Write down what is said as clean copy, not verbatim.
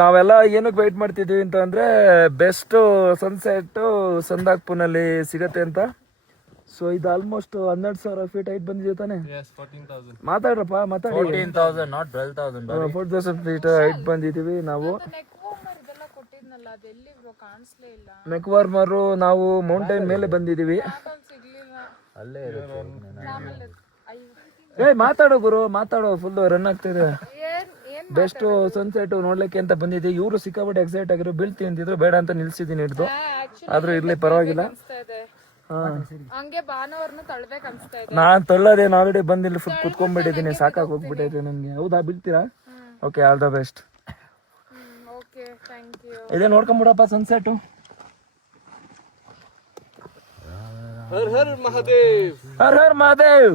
ನಾವೆಲ್ಲ ಏನಕ್ಕೆ ವೆಯ್ಟ್ ಮಾಡ್ತಿದ್ದೀವಿ ಅಂತ ಅಂದ್ರೆ ಬೆಸ್ಟ್ ಸನ್ಸೆಟ್ ಸಂದಾಕ್ಪುನಲ್ಲಿ ಸಿಗತ್ತೆ ಅಂತ. ಸೊ ಇದು ಆಲ್ಮೋಸ್ಟ್ 12,000 ಫೀಟ್ ಹೈಟ್ ಬಂದಿದೆ ತಾನೆ? ಮಾತಾಡ್ರಪ್ಪ ಮಾತಾಡಿ. 14,000 ಫೀಟ್ ಹೈಟ್ ಬಂದಿದೀವಿ ನಾವು. ಮೆಕ್ವಾರ್ಮರು ನಾವು ಮೌಂಟೇನ್ ಮೇಲೆ ಬಂದಿದೀವಿ. ಮಾತಾಡೋ ಗುರು ಮಾತಾಡೋ, ಫುಲ್ ರನ್ ಆಗ್ತಿದೆ. ಬೆಸ್ಟ್ ಸನ್ಸೆಟ್ ನೋಡ್ಲಿಕ್ಕೆ ಅಂತ ಬಂದಿದ್ದೀವಿ. ಇವರು ಸಿಕ್ಕಾಪಟ್ಟೆ ಎಕ್ಸೈಟ್ ಆಗಿರೋ, ಬೀಳ್ತೀನಿ ಅಂತಿದ್ರು, ಬೇಡ ಅಂತ ನಿಲ್ಸಿದೀನಿ ಹಿಡ್ದು. ಆದ್ರೂ ಇರ್ಲಿ ಪರವಾಗಿಲ್ಲ. ನಾನ್ ತಳ್ಳೋದೇನು ಆಲ್ರೆಡಿ ಬಂದಿಲ್ಲ, ಫುಲ್ ಕುತ್ಕೊಂಡ್ಬಿಟ್ಟಿದ್ದೀನಿ, ಸಾಕಾಗಿ ಹೋಗ್ಬಿಟ್ಟಿದ್ದೀನಿ ನನ್ಗೆ. ಹೌದಾ, ಬೀಳ್ತೀರಾ? Okay, all the best. ಇದೇ ನೋಡ್ಕೊಂಡ್ಬಿಡಪ್ಪ ಸನ್ಸೆಟ್. ಹರ್ ಹರ್ ಮಹಾದೇವ್, ಹರ್ ಹರ್ ಮಹಾದೇವ್.